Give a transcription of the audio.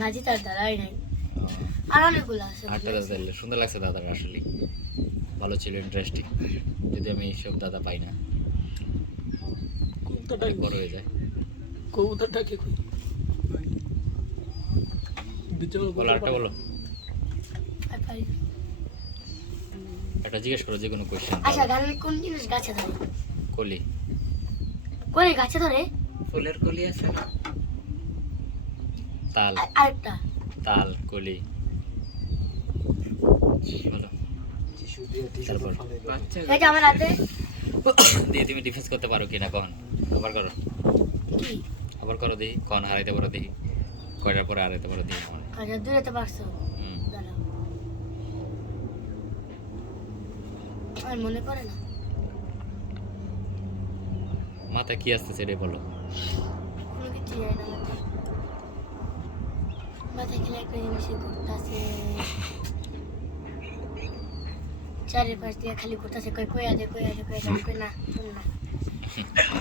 ভাজি তার দাঁড়াই নাই আর অনেকগুলো আছে আটটা দাদা এলে সুন্দর লাগছে দাদার আসলে ভালো ছিল ইন্টারেস্টিং যদি আমি এইসব দাদা পাই না অনেক বড় হয়ে যায় কবুতরটাকে কই বিচল বলো আরেকটা বলো আর পারি না। একটা জিজ্ঞেস করো যে কোনো কোয়েশ্চেন আচ্ছা গানের কোন জিনিস গাছে ধরে কলি কোন গাছে ধরে ফুলের কলি আছে না তাল আরেকটা তাল কলি বলো তারপর এটা আমার হাতে দিয়ে তুমি ডিফেন্স করতে পারো কিনা কখন আবার করো কি আবার করো দেখি কখন হারাইতে পারো দেখি কয়টার পরে হারাইতে পারো দেখি আমার আচ্ছা দূরেতে পারছো হুম দাঁড়াও আমার মনে পড়ে না মাথায় কি আসতেছে এটাই বলো কোনো কিছু যায় না মাথায় খেলে একটা জিনিসই ঘুরতেছে চারিপাশ দিয়ে খালি ঘুরতেছে কই কই আছে কই আছে কই আছে কই না শুন না